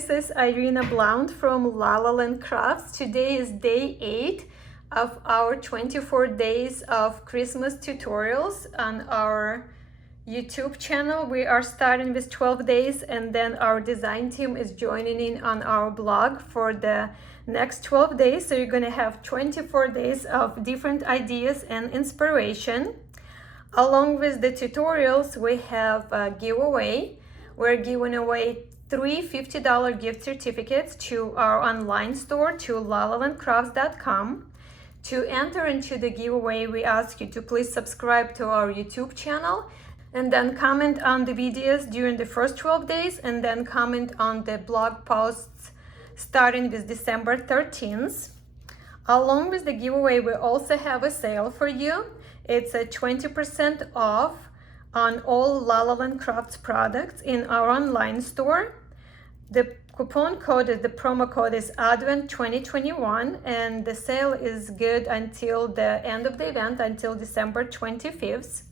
this is Irina Blount from La La Land Crafts. Today is day 8 of our 24 days of Christmas tutorials on our YouTube channel. We are starting with 12 days and then our design team is joining in on our blog for the next 12 days. So you're going to have 24 days of different ideas and inspiration. Along with the tutorials, we have a giveaway. We're giving away 3 $50 gift certificates to our online store, to lalalandcrafts.com. To enter into the giveaway, we ask you to please subscribe to our YouTube channel and then comment on the videos during the first 12 days and then comment on the blog posts starting with December 13th. Along with the giveaway, we also have a sale for you. It's a 20% off on all La La Land Crafts products in our online store. The coupon code is, the promo code is Advent 2021, and the sale is good until the end of the event, until December 25th.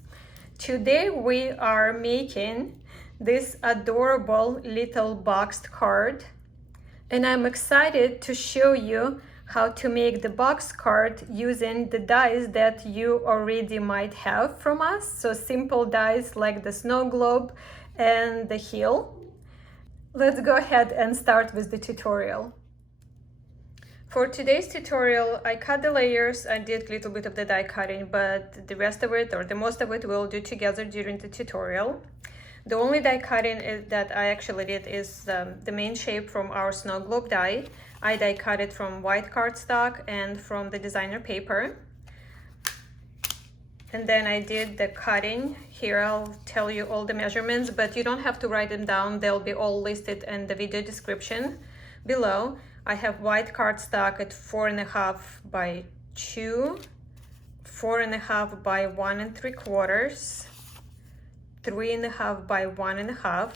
Today we are making this adorable little boxed card, and I'm excited to show you how to make the box card using the dies that you already might have from us. So simple dies like the snow globe and the heel. Let's go ahead and start with the tutorial. For today's tutorial, I cut the layers. I did a little bit of the die cutting, but the rest of it, or the most of it, we'll do together during the tutorial. The only die cutting that I actually did is the main shape from our snow globe die. I die cut it from white cardstock and from the designer paper. And then I did the cutting. Here I'll tell you all the measurements, but you don't have to write them down. They'll be all listed in the video description below. I have white cardstock at 4.5 by 2, 4.5 by 1 3/4, 3.5 by 1.5,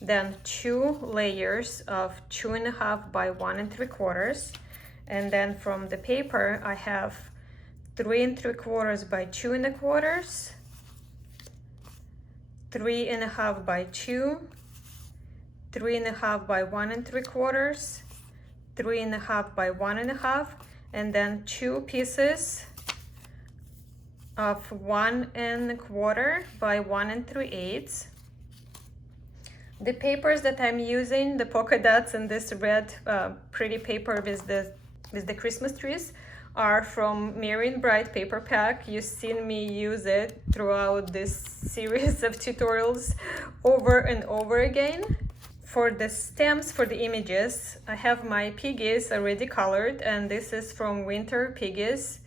then 2 layers of 2.5 by 1 3/4, and then from the paper I have 3 3/4 by 2 1/4, 3.5 by 2, 3.5 by 1 3/4, 3.5 by 1.5, and then 2 pieces of 1 1/4 by 1 3/8. The papers that I'm using, the polka dots and this red pretty paper with the Christmas trees, are from Merry & Bright paper pack. You've seen me use it throughout this series of tutorials over and over again. For the stems, for the images, I have my piggies already colored, and this is from Winter Piggies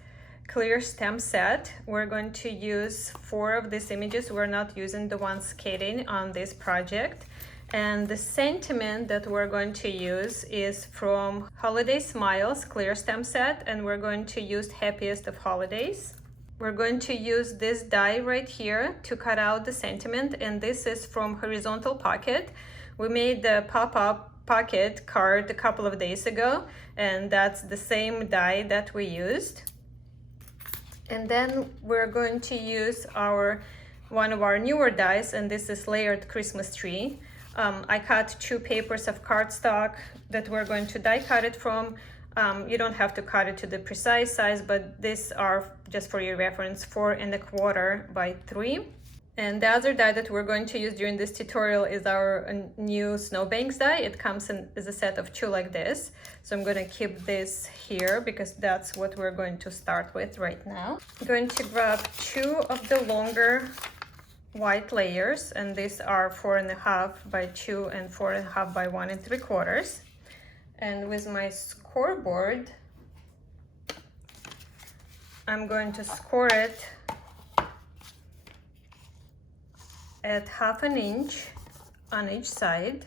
clear stem set. We're going to use 4 of these images. We're not using the ones skating on this project. And the sentiment that we're going to use is from Holiday Smiles clear stem set, and we're going to use Happiest of Holidays. We're going to use this die right here to cut out the sentiment, and this is from Horizontal Pocket. We made the pop-up pocket card a couple of days ago, and that's the same die that we used. And then we're going to use one of our newer dies, and this is Layered Christmas Tree. I cut 2 papers of cardstock that we're going to die cut it from. You don't have to cut it to the precise size, but these are, just for your reference, 4 1/4 by 3. And the other die that we're going to use during this tutorial is our new Snowbanks die. It comes in as a set of 2 like this. So I'm going to keep this here because that's what we're going to start with right now. I'm going to grab 2 of the longer white layers, and these are 4.5 by 2 and 4.5 by 1 3/4. And with my scoreboard, I'm going to score it at 1/2 inch on each side.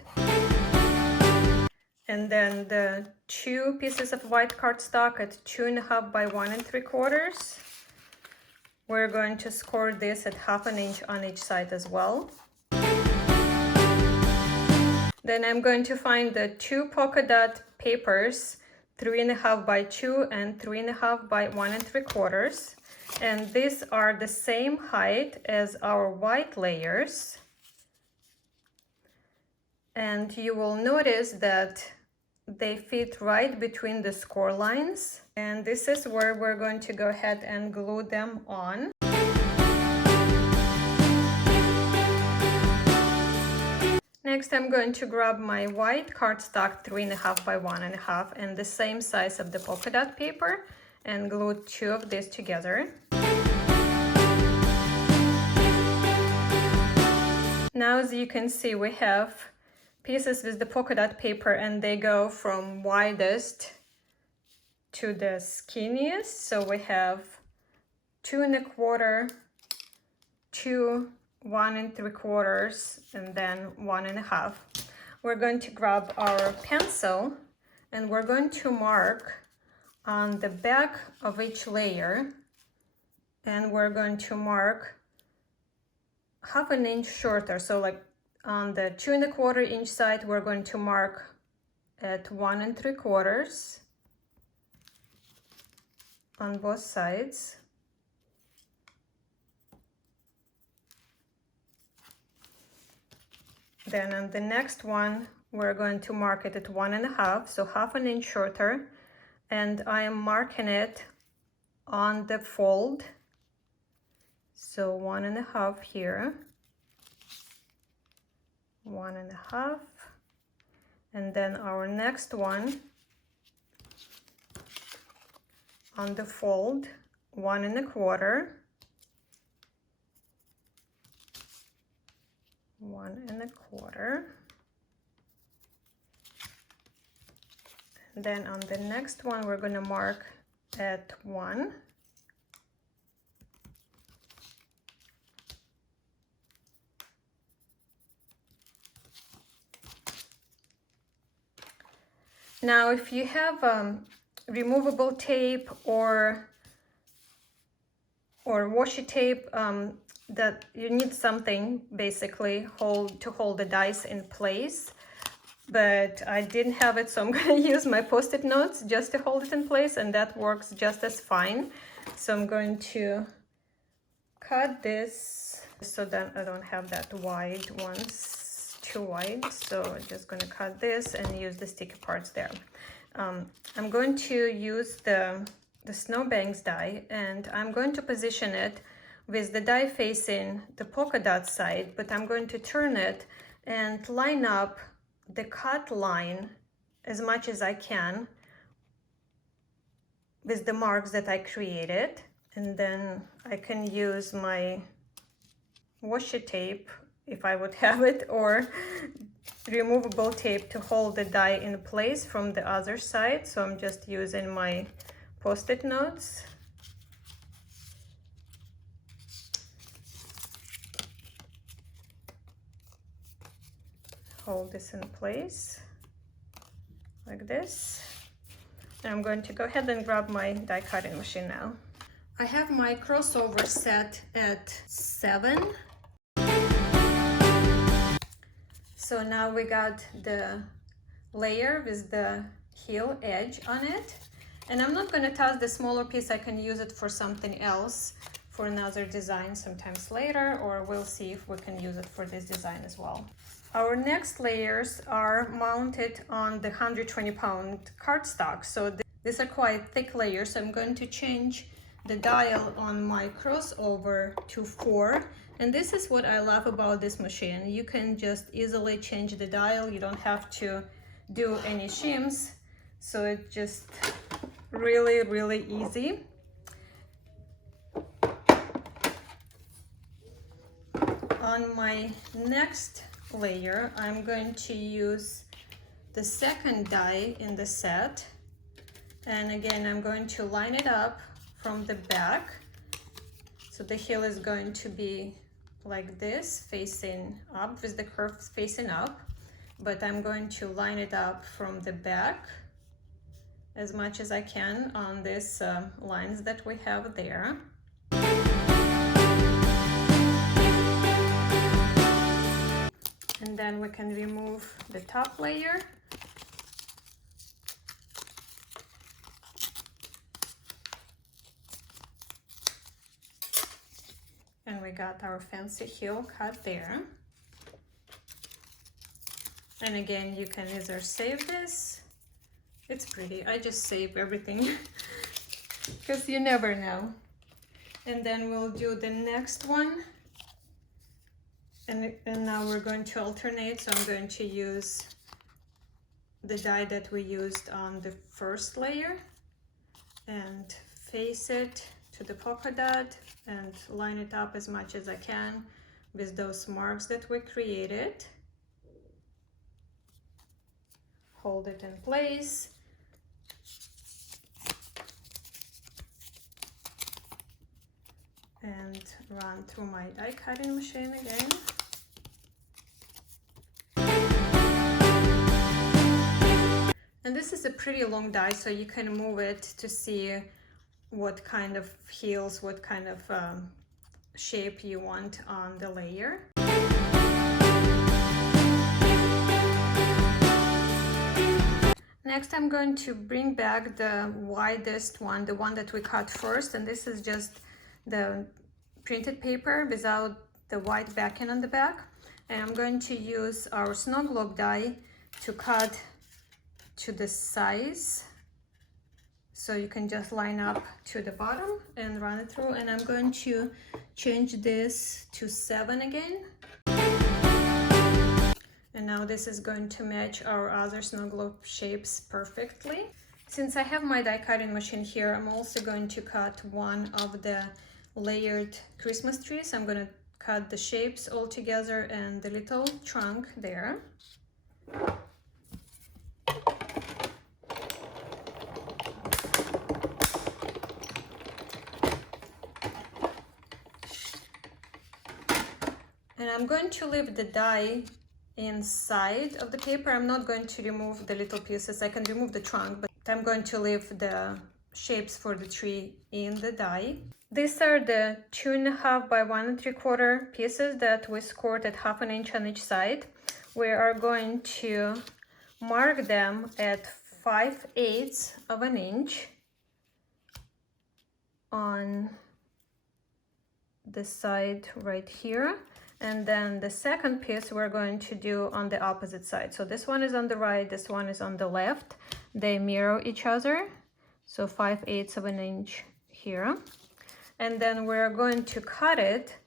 And then the 2 pieces of white cardstock at 2.5 by 1 3/4. We're going to score this at 1/2 inch on each side as well. Then I'm going to find the 2 polka dot papers, 3.5 by 2 and 3.5 by 1 3/4. And these are the same height as our white layers. And you will notice that they fit right between the score lines. And this is where we're going to go ahead and glue them on. Next, I'm going to grab my white cardstock 3.5 by 1.5 and the same size of the polka dot paper and glue 2 of these together. Now, as you can see, we have pieces with the polka dot paper and they go from widest to the skinniest. So we have 2 1/4, 2, 1 3/4, and then 1.5. We're going to grab our pencil and we're going to mark on the back of each layer, and we're going to mark 1/2 inch shorter. So like on the 2 1/4 inch side, we're going to mark at 1 3/4 on both sides. Then on the next one, we're going to mark it at 1.5, so 1/2 inch shorter, and I am marking it on the fold. So 1.5 here, 1.5, and then our next one on the fold, 1 1/4, 1 1/4, and then on the next one we're going to mark at 1. Now, if you have removable tape or washi tape, that you need something basically to hold the dies in place, but I didn't have it, so I'm going to use my post-it notes just to hold it in place, and that works just as fine. So I'm going to cut this so that I don't have that wide ones, too wide. So I'm just going to cut this and use the sticky parts there. I'm going to use the snowbanks die, and I'm going to position it with the die facing the polka dot side, but I'm going to turn it and line up the cut line as much as I can with the marks that I created. And then I can use my washi tape if I would have it, or removable tape to hold the die in place from the other side. So I'm just using my post-it notes. Hold this in place like this. And I'm going to go ahead and grab my die cutting machine now. I have my crossover set at 7. So now we got the layer with the heel edge on it. And I'm not going to toss the smaller piece. I can use it for something else, for another design sometimes later, or we'll see if we can use it for this design as well. Our next layers are mounted on the 120-pound cardstock. So these are quite thick layers. So I'm going to change the dial on my crossover to 4. And this is what I love about this machine. You can just easily change the dial. You don't have to do any shims. So it's just really, really easy. On my next layer, I'm going to use the second die in the set, and again I'm going to line it up from the back. So the heel is going to be like this, facing up, with the curves facing up, but I'm going to line it up from the back as much as I can on these lines that we have there. And then we can remove the top layer. And we got our fancy heel cut there. And again, you can either save this. It's pretty. I just save everything because you never know. And then we'll do the next one. And now we're going to alternate. So I'm going to use the dye that we used on the first layer and face it to the polka dot and line it up as much as I can with those marks that we created. Hold it in place. And run through my die cutting machine again. And this is a pretty long die, so you can move it to see what kind of heels, what kind of shape you want on the layer. Next, I'm going to bring back the widest one, the one that we cut first, and this is just the printed paper without the white backing on the back. And I'm going to use our snow globe die to cut to the size, so you can just line up to the bottom and run it through. And I'm going to change this to 7 again. And now this is going to match our other snow globe shapes perfectly. Since I have my die cutting machine here, I'm also going to cut one of the layered Christmas trees. I'm going to cut the shapes all together and the little trunk there. And I'm going to leave the die inside of the paper. I'm not going to remove the little pieces. I can remove the trunk, but I'm going to leave the shapes for the tree in the die. These are the 2.5 by 1 3/4 pieces that we scored at 1/2 inch on each side. We are going to mark them at 5/8 of an inch on the side right here. And then the second piece we're going to do on the opposite side. So this one is on the right, this one is on the left. They mirror each other. So 5/8 of an inch here. And then we're going to cut it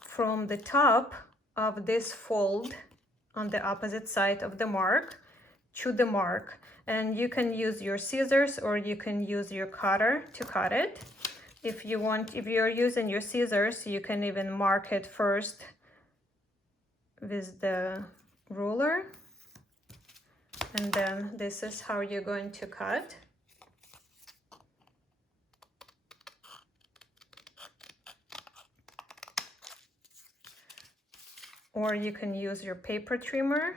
from the top of this fold on the opposite side of the mark to the mark. And you can use your scissors or you can use your cutter to cut it. If you're using your scissors, you can even mark it first with the ruler, and then this is how you're going to cut. Or you can use your paper trimmer,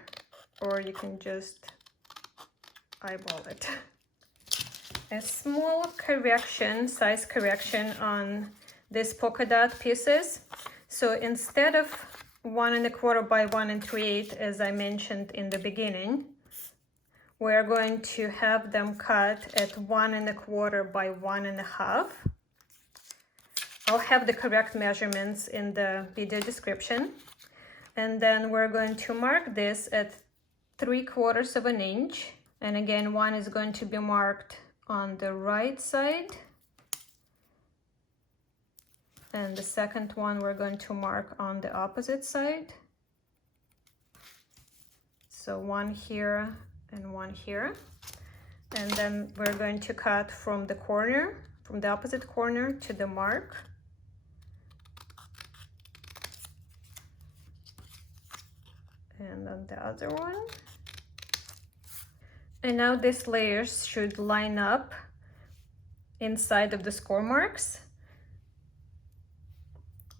or you can just eyeball it. A small correction, size correction on these polka dot pieces. So instead of 1 1/4 by 1 3/8, as I mentioned in the beginning, we're going to have them cut at 1 1/4 by 1 1/2. I'll have the correct measurements in the video description. And then we're going to mark this at 3/4 of an inch. And again, one is going to be marked on the right side. And the second one we're going to mark on the opposite side. So one here and one here. And then we're going to cut from the corner, from the opposite corner to the mark. And then the other one. And now these layers should line up inside of the score marks.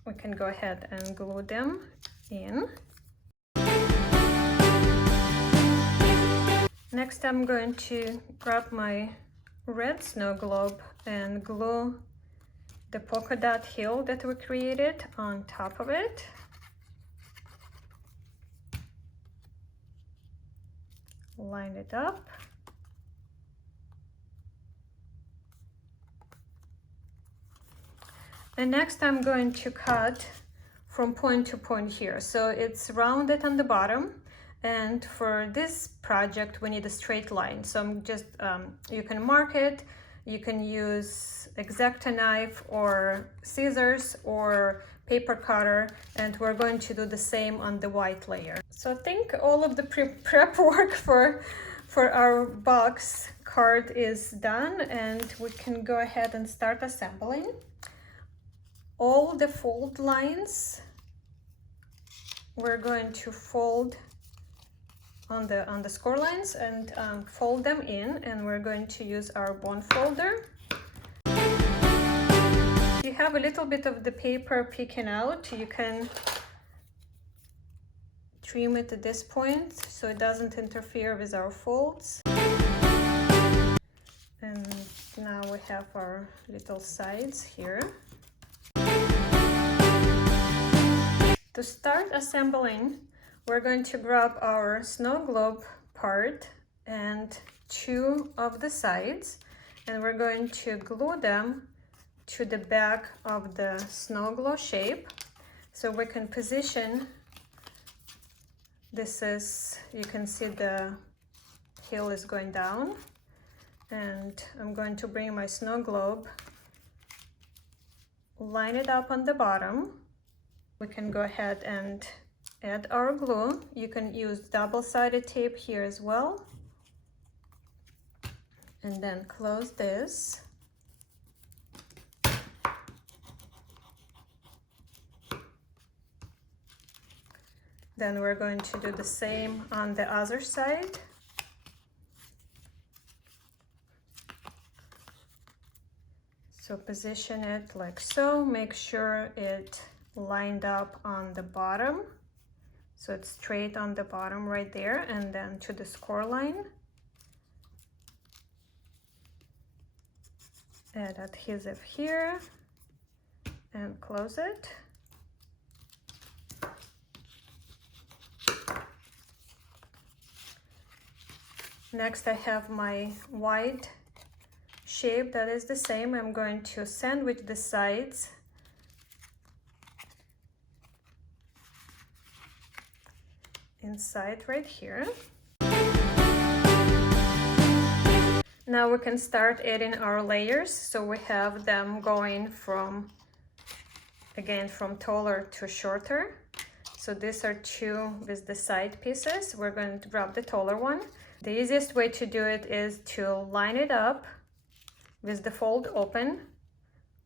We can go ahead and glue them in. Next, I'm going to grab my red snow globe and glue the polka dot heel that we created on top of it. Line it up. And next I'm going to cut from point to point here. So it's rounded on the bottom, And for this project, we need a straight line. So I'm just, you can mark it, you can use X-Acto knife or scissors or paper cutter, and we're going to do the same on the white layer. So I think all of the prep work for our box card is done, and we can go ahead and start assembling. All the fold lines we're going to fold on the score lines and fold them in, and we're going to use our bone folder. If you have a little bit of the paper peeking out, you can trim it at this point so it doesn't interfere with our folds. And now we have our little sides here. To start assembling, we're going to grab our snow globe part and two of the sides, and we're going to glue them to the back of the snow globe shape so we can position. This is, you can see the heel is going down, and I'm going to bring my snow globe, line it up on the bottom. We can go ahead and add our glue. You can use double-sided tape here as well. And then close this. Then we're going to do the same on the other side. So position it like so, make sure it lined up on the bottom, so it's straight on the bottom right there, and then to the score line. Add adhesive here and close it. Next I have my white shape that is the same. I'm going to sandwich the sides inside right here. Now we can start adding our layers. So we have them going from, again, from taller to shorter. So these are two with the side pieces. We're going to grab the taller one. The easiest way to do it is to line it up with the fold open,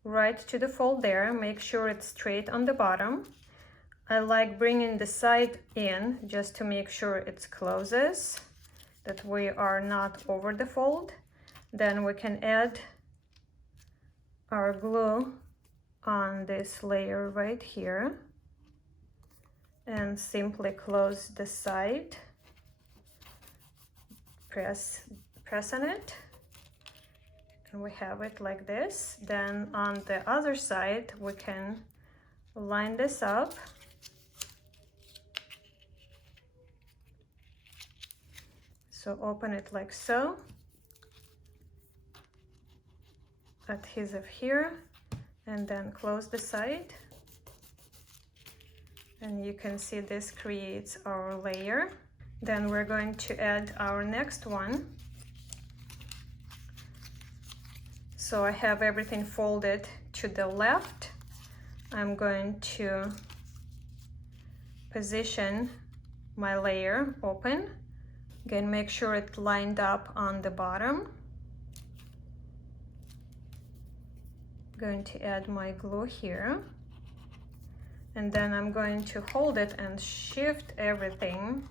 right to the fold there. Make sure it's straight on the bottom. I like bringing the side in just to make sure it closes, that we are not over the fold. Then we can add our glue on this layer right here and simply close the side. Press on it, and we have it like this. Then on the other side we can line this up. So open it like so, adhesive here, and then close the side. And you can see this creates our layer. Then we're going to add our next one. So I have everything folded to the left. I'm going to position my layer open. Again, make sure it lined up on the bottom. I'm going to add my glue here. And then I'm going to hold it and shift everything.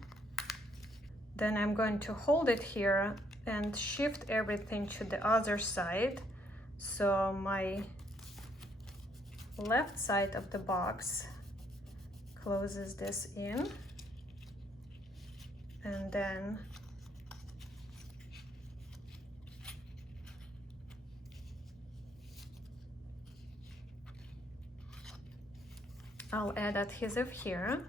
Then I'm going to hold it here and shift everything to the other side. So my left side of the box closes this in. And then I'll add adhesive here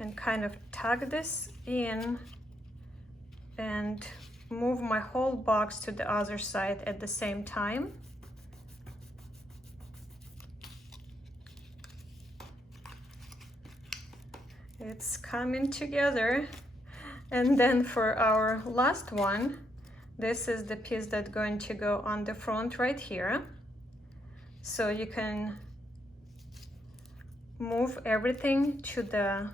and kind of tug this in and move my whole box to the other side at the same time. it's coming together. And then for our last one, this is the piece that's going to go on the front right here. So you can move everything to the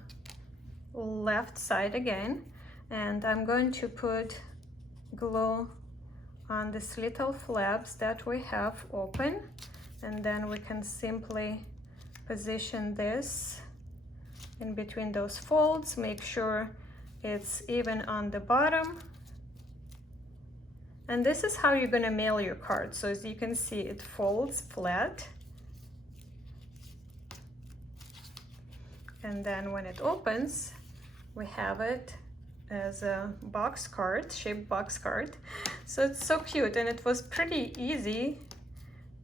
left side again, and I'm going to put glue on these little flaps that we have open, and then we can simply position this in between those folds, make sure it's even on the bottom. And this is how you're going to mail your card. So as you can see, it folds flat, and then when it opens, we have it as a box card, shaped box card. So it's so cute, and it was pretty easy,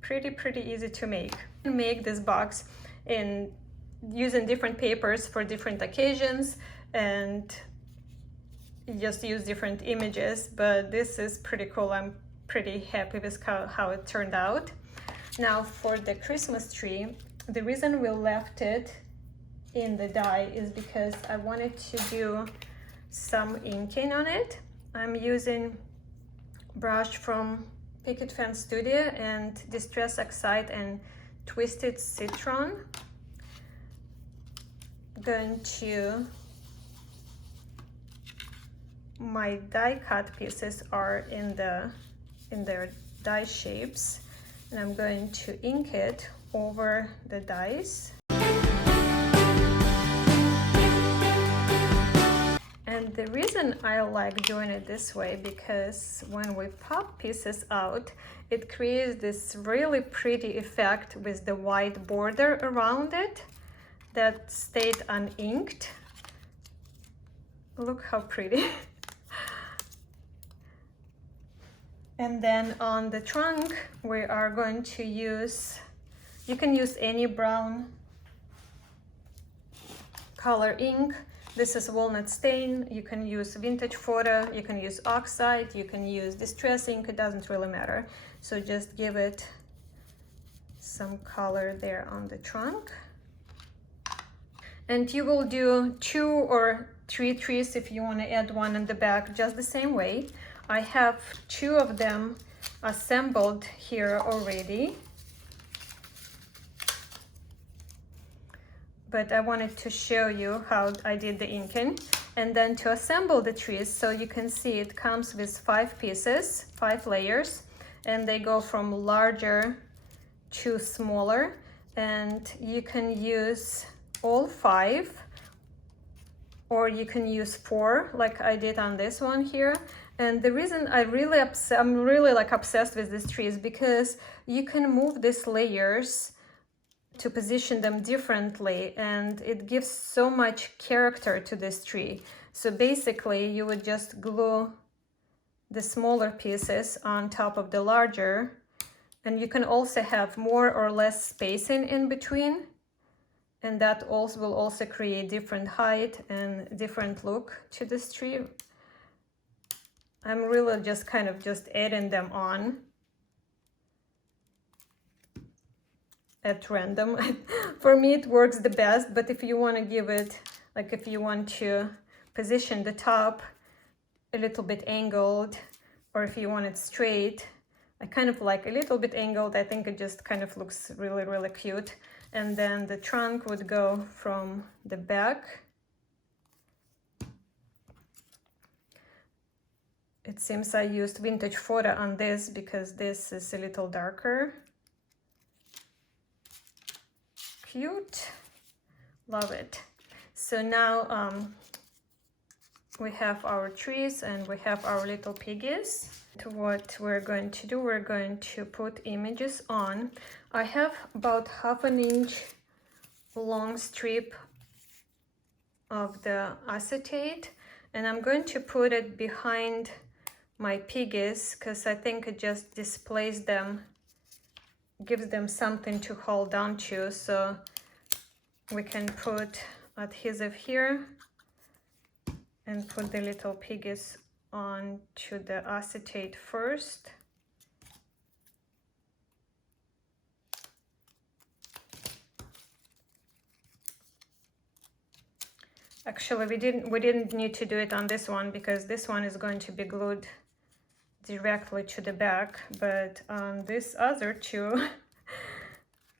pretty easy to make. You can make this box in using different papers for different occasions, and just use different images, but this is pretty cool. I'm pretty happy with how it turned out. Now for the Christmas tree, the reason we left it in the die is because I wanted to do some inking on it. I'm using brush from Picket Fence Studio and Distress Oxide and Twisted Citron. Going to, my die cut pieces are in their die shapes, and I'm going to ink it over the dies. And the reason I like doing it this way, because when we pop pieces out, it creates this really pretty effect with the white border around it that stayed uninked. Look how pretty. And then on the trunk, we are going to use, you can use any brown color ink. This is walnut stain. You can use vintage photo, you can use oxide, you can use distress ink, it doesn't really matter. So just give it some color there on the trunk. And you will do 2 or 3 trees if you want to add one in the back, just the same way. I have 2 of them assembled here already, but I wanted to show you how I did the inking. And then to assemble the trees, so you can see it comes with 5 pieces, 5 layers, and they go from larger to smaller, and you can use all 5, or you can use 4 like I did on this one here. And the reason I'm really like obsessed with this tree is because you can move these layers to position them differently, and it gives so much character to this tree. So basically you would just glue the smaller pieces on top of the larger, and you can also have more or less spacing in between, and that also will also create different height and different look to this tree. I'm really just kind of just adding them on at random. For me it works the best, but if you want to give it, like if you want to position the top a little bit angled, or if you want it straight, I kind of like a little bit angled. I think it just kind of looks really cute. And then the trunk would go from the back. It seems I used vintage photo on this because this is a little darker. Cute, love it. So now we have our trees and we have our little piggies. What we're going to do, we're going to put images on. I have about 1/2 inch long strip of the acetate, and I'm going to put it behind my piggies because I think it just displays them, gives them something to hold on to. So we can put adhesive here and put the little piggies onto the acetate first. Actually, we didn't need to do it on this one because this one is going to be glued directly to the back, but on this other two,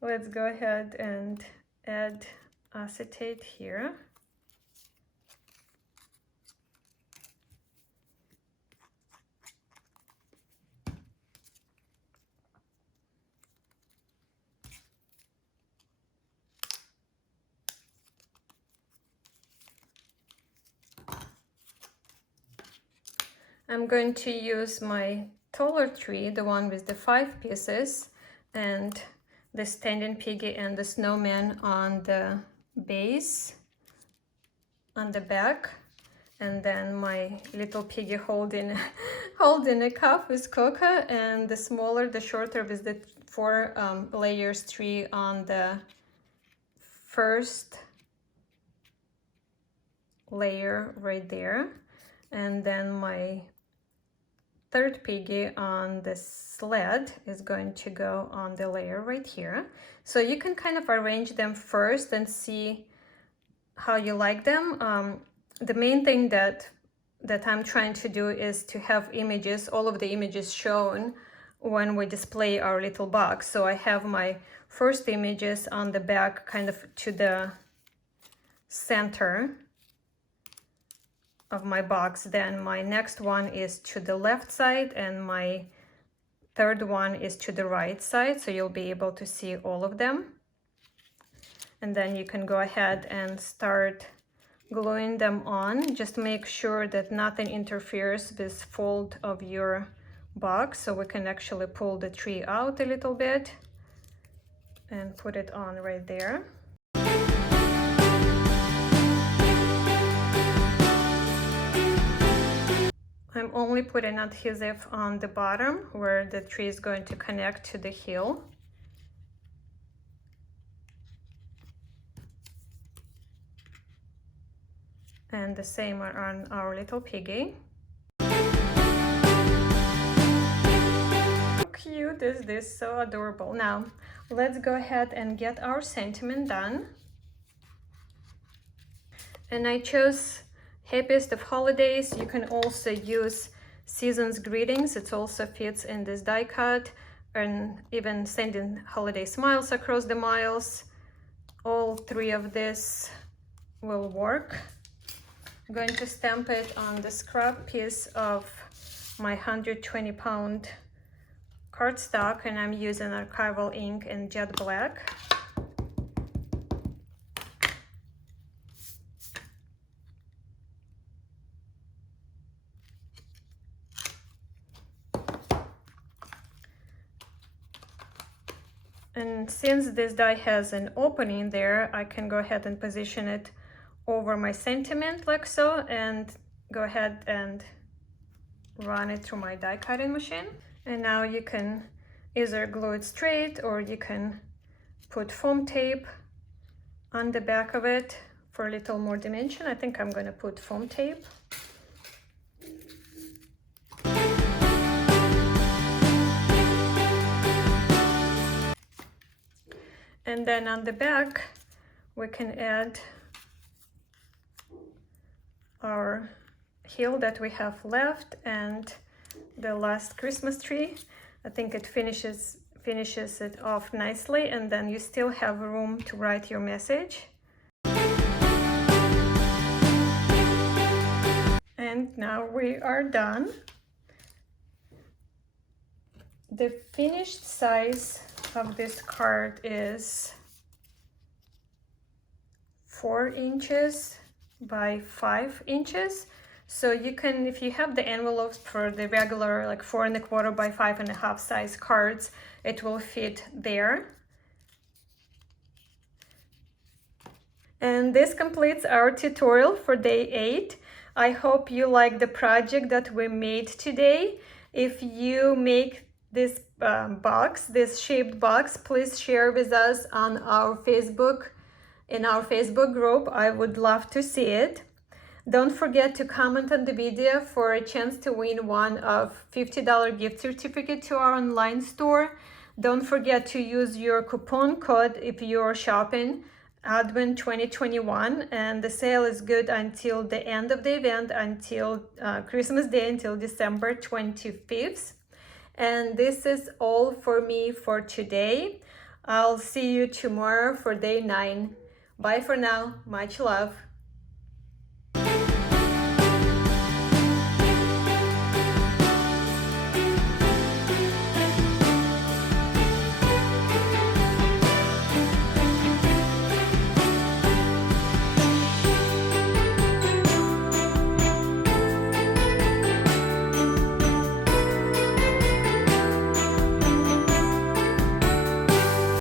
let's go ahead and add acetate here. I'm going to use my taller tree, the one with the 5 pieces, and the standing piggy and the snowman on the base, on the back, and then my little piggy holding holding a cup with cocoa, and the smaller, the shorter, with the 4 layers tree on the first layer right there, and then my third piggy on the sled is going to go on the layer right here. So you can kind of arrange them first and see how you like them. The main thing that I'm trying to do is to have images, all of the images shown when we display our little box. So I have my first images on the back kind of to the center of my box, then my next one is to the left side, and my third one is to the right side, so you'll be able to see all of them. And then you can go ahead and start gluing them on. Just make sure that nothing interferes with fold of your box, so we can actually pull the tree out a little bit and put it on right there. I'm only putting adhesive on the bottom where the tree is going to connect to the heel. And the same on our little piggy. How cute is this? So adorable. Now, let's go ahead and get our sentiment done. And I chose Happiest of Holidays. You can also use Season's Greetings. It also fits in this die cut, and even sending holiday smiles across the miles. All 3 of this will work. I'm going to stamp it on the scrap piece of my 120-pound cardstock, and I'm using archival ink in jet black. And since this die has an opening there, I can go ahead and position it over my sentiment like so, and go ahead and run it through my die cutting machine. And now you can either glue it straight, or you can put foam tape on the back of it for a little more dimension. I think I'm going to put foam tape. And then on the back, we can add our heel that we have left and the last Christmas tree. I think it finishes it off nicely, and then you still have room to write your message. And now we are done. The finished size of this card is 4 inches by 5 inches. So you can, if you have the envelopes for the regular like 4 1/4 by 5 1/2 size cards, it will fit there. And this completes our tutorial for day 8. I hope you like the project that we made today. If you make this box, this shaped box, please share with us on our Facebook, in our Facebook group. I would love to see it. Don't forget to comment on the video for a chance to win one of $50 gift certificate to our online store. Don't forget to use your coupon code if you're shopping Advent 2021, and the sale is good until the end of the event, until Christmas Day, until December 25th. And this is all for me for today. I'll see you tomorrow for day 9. Bye for now. Much love.